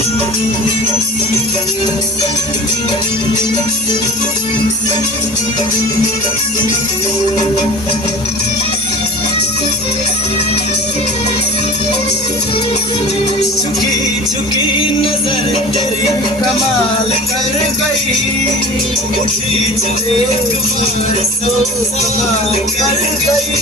झुकी झुकी नजर तेरी कमाल कर गई, उठी चले कमाल सो सवार कर गई।